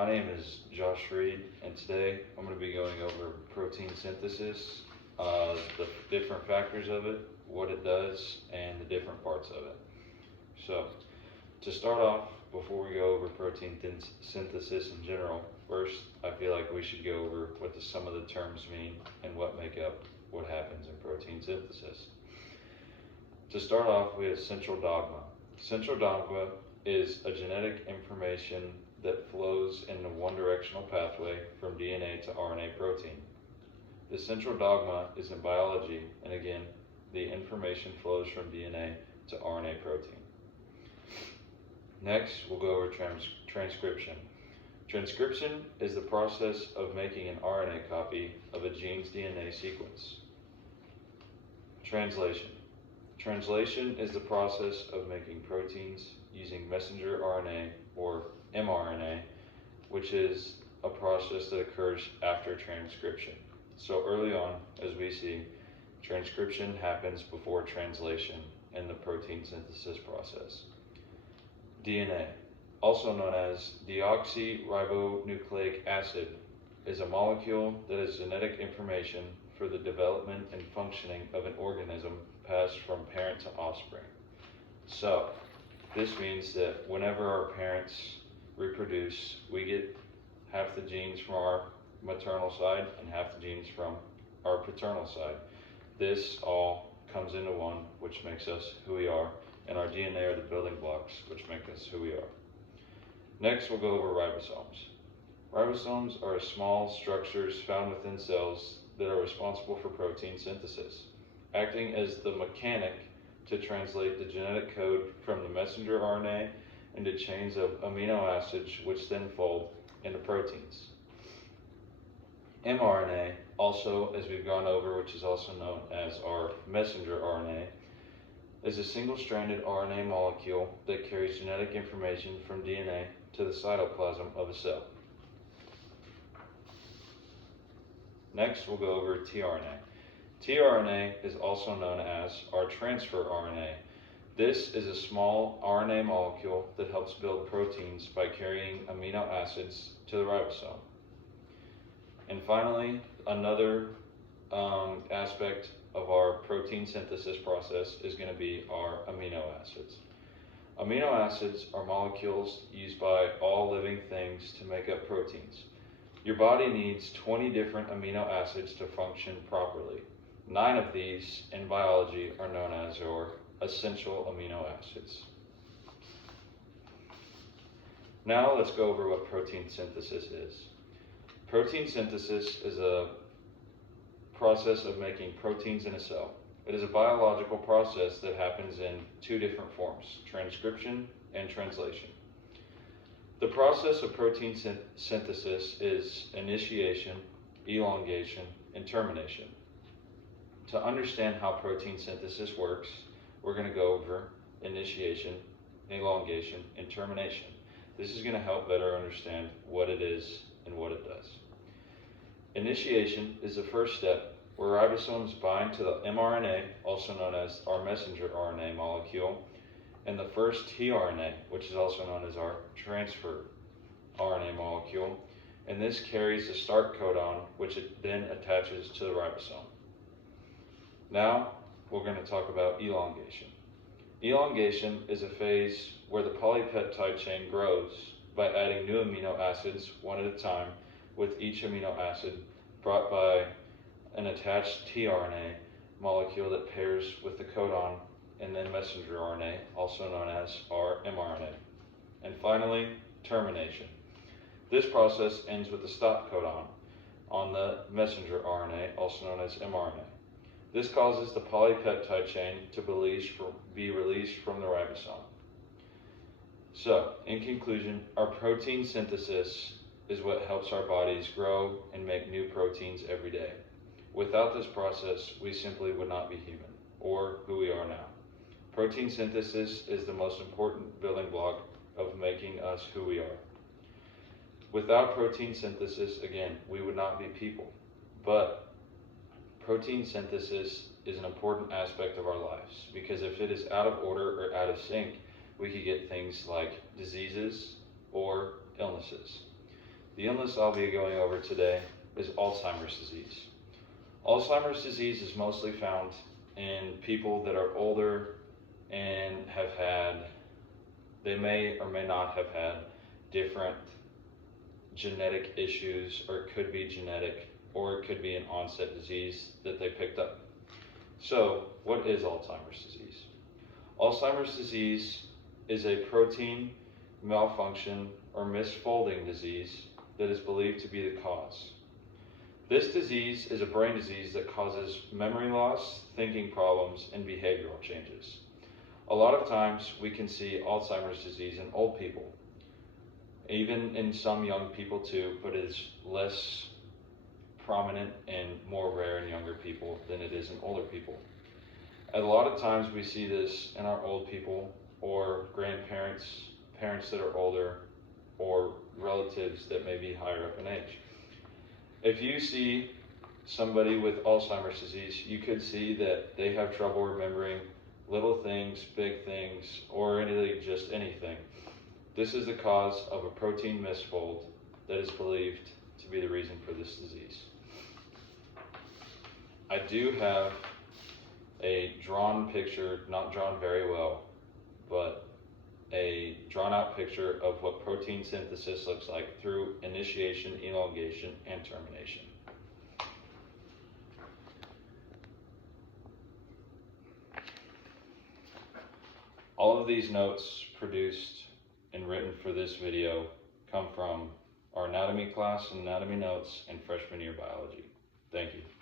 My name is Josh Reed, and today I'm going to be going over protein synthesis, the different factors of it, what it does, and the different parts of it. So, to start off, before we go over synthesis in general, first I feel like we should go over what some of the terms mean and what make up what happens in protein synthesis. To start off, we have central dogma. Central dogma is a genetic information that flows in a one-directional pathway from DNA to RNA protein. The central dogma is in biology, and again, the information flows from DNA to RNA protein. Next, we'll go over transcription. Transcription is the process of making an RNA copy of a gene's DNA sequence. Translation. Translation is the process of making proteins using messenger RNA or mRNA, which is a process that occurs after transcription. So early on, as we see, transcription happens before translation in the protein synthesis process. DNA, also known as deoxyribonucleic acid, is a molecule that is genetic information for the development and functioning of an organism passed from parent to offspring. So, this means that whenever our parents reproduce, we get half the genes from our maternal side and half the genes from our paternal side. This all comes into one, which makes us who we are, and our DNA are the building blocks, which make us who we are. Next, we'll go over ribosomes. Ribosomes are small structures found within cells that are responsible for protein synthesis, acting as the mechanic to translate the genetic code from the messenger RNA into chains of amino acids, which then fold into proteins. mRNA, also as we've gone over, which is also known as our messenger RNA, is a single-stranded RNA molecule that carries genetic information from DNA to the cytoplasm of a cell. Next, we'll go over tRNA. tRNA is also known as our transfer RNA. This is a small RNA molecule that helps build proteins by carrying amino acids to the ribosome. And finally, another aspect of our protein synthesis process is going to be our amino acids. Amino acids are molecules used by all living things to make up proteins. Your body needs 20 different amino acids to function properly. 9 of these in biology are known as your essential amino acids. Now let's go over what protein synthesis is. Protein synthesis is a process of making proteins in a cell. It is a biological process that happens in 2 different forms, transcription and translation. The process of protein synthesis is initiation, elongation, and termination. To understand how protein synthesis works, we're going to go over initiation, elongation, and termination. This is going to help better understand what it is and what it does. Initiation is the first step where ribosomes bind to the mRNA, also known as our messenger RNA molecule, and the first tRNA, which is also known as our transfer RNA molecule, and this carries the start codon, which it then attaches to the ribosome. Now, we're going to talk about elongation. Elongation is a phase where the polypeptide chain grows by adding new amino acids one at a time, with each amino acid brought by an attached tRNA molecule that pairs with the codon and then messenger RNA, also known as our mRNA. And finally, termination. This process ends with the stop codon on the messenger RNA, also known as mRNA. This causes the polypeptide chain to be released from the ribosome. So, in conclusion, our protein synthesis is what helps our bodies grow and make new proteins every day. Without this process, we simply would not be human, or who we are now. Protein synthesis is the most important building block of making us who we are. Without protein synthesis, again, we would not be people. But protein synthesis is an important aspect of our lives, because if it is out of order or out of sync, we could get things like diseases or illnesses. The illness I'll be going over today is Alzheimer's disease. Alzheimer's disease is mostly found in people that are older and they may or may not have had different genetic issues, or it could be genetic, or it could be an onset disease that they picked up. So, what is Alzheimer's disease? Alzheimer's disease is a protein malfunction or misfolding disease that is believed to be the cause. This disease is a brain disease that causes memory loss, thinking problems, and behavioral changes. A lot of times we can see Alzheimer's disease in old people, even in some young people too, but it is less prominent and more rare in younger people than it is in older people. A lot of times we see this in our old people or grandparents, parents that are older, or relatives that may be higher up in age. If you see somebody with Alzheimer's disease, you could see that they have trouble remembering little things, big things, or really just anything. This is the cause of a protein misfold that is believed to be the reason for this disease. I do have a drawn picture, not drawn very well, but a drawn out picture of what protein synthesis looks like through initiation, elongation, and termination. All of these notes produced and written for this video come from our anatomy class, anatomy notes, and freshman year biology. Thank you.